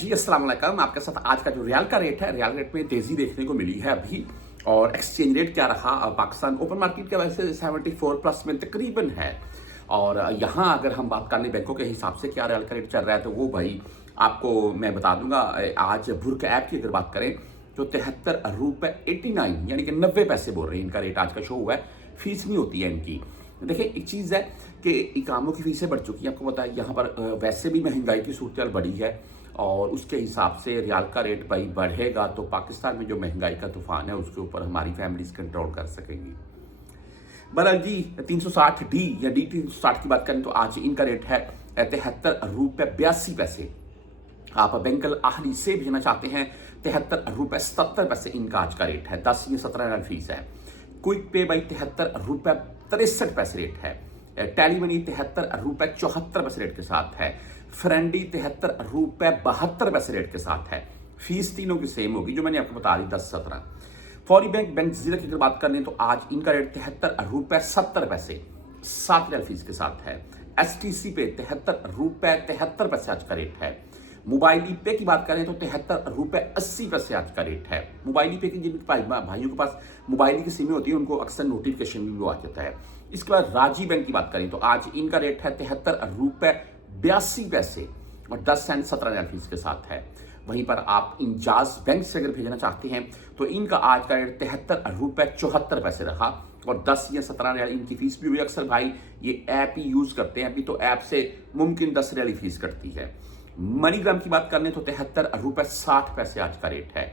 जी अस्सलाम वालेकुम। आपके साथ आज का जो रियाल का रेट है, रियाल रेट में तेजी देखने को मिली है अभी। और एक्सचेंज रेट क्या रहा, पाकिस्तान ओपन मार्केट के वैसे 74 प्लस में तकरीबन है। और यहाँ अगर हम बात कर लें बैंकों के हिसाब से क्या रियाल का रेट चल रहा है, तो वो भाई आपको मैं बता दूंगा। आज बुर्क ऐप की अगर बात करें तो 73 रुपये 89 यानी कि 90 पैसे बोल रहे हैं, इनका रेट आज का शो हुआ है। फीस नहीं होती है इनकी। देखिए एक चीज़ है कि इकामों की फीसें बढ़ चुकी हैं, आपको पता है। यहाँ पर वैसे भी महंगाई की सूरत बढ़ी है और उसके हिसाब से रियाल का रेट भाई बढ़ेगा तो पाकिस्तान में जो महंगाई का तूफान है उसके ऊपर हमारी फैमिलीज कंट्रोल कर सकेंगी। बहरहाल जी 360 डी या डी 360 की बात करें तो आज इनका रेट है 73 रुपये 82 पैसे। आप बैंकल आहली से भेजना चाहते हैं 73 रुपये 77 पैसे इनका आज का रेट है। 10 या 17 फीस है। क्विक पे बाई 73 रुपये 63 पैसे रेट है। टेलीमनी 73 रुपये 74 पैसे रेट के साथ है। फ्रेंडी 73 रुपये 72 पैसे रेट के साथ है। फीस तीनों की सेम होगी जो मैंने आपको बता दी 10-17। फौरी बैंक जीरो की अगर बात कर लें तो आज इनका रेट 73 रुपये 70 पैसे 7 रियाल फीस के साथ है। STC पे 73 रुपये 73 पैसे आज का रेट है। मोबाइली पे की बात करें तो 73 रुपये 80 पैसे आज का रेट है। मोबाइली पे की जिन भाइयों के पास मोबाइल की सिमें होती है उनको अक्सर नोटिफिकेशन भी आ जाता है। इसके बाद राजी बैंक की बात करें तो आज इनका रेट है 73 रुपये 82 पैसे और 10 सेंट 17 रियाल फीस के साथ है। वहीं पर आप इंजाज बैंक से अगर भेजना चाहते हैं तो इनका आज का रेट 73 रुपये 74 पैसे रहा और 10 या 17 रियाल इनकी फीस भी हुई। अक्सर भाई ये ऐप ही यूज करते हैं, अभी तो ऐप से मुमकिन 10 रियाल फीस कटती है। मनीग्राम की बात कर लें तो 73 रुपये 60 पैसे आज का रेट है।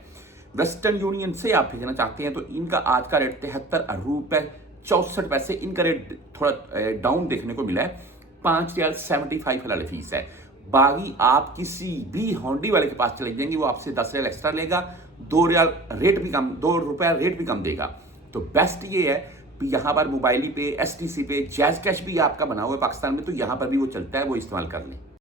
वेस्टर्न यूनियन से आप भेजना चाहते हैं तो इनका आज का रेट 73 रुपये 64 पैसे। इनका रेट थोड़ा डाउन देखने को मिला है। 5 रियाल 75 वाली फीस है। बाकी आप किसी भी होंडी वाले के पास चले जाएंगे वो आपसे 10 रियाल एक्स्ट्रा लेगा, 2 रियाल रेट भी कम, 2 रुपया रेट भी कम देगा। तो बेस्ट ये है कि यहाँ पर मोबाइली पे, STC पे जैज कैश भी आपका बना हुआ है पाकिस्तान में, तो यहाँ पर भी वो चलता है, वो इस्तेमाल कर लें।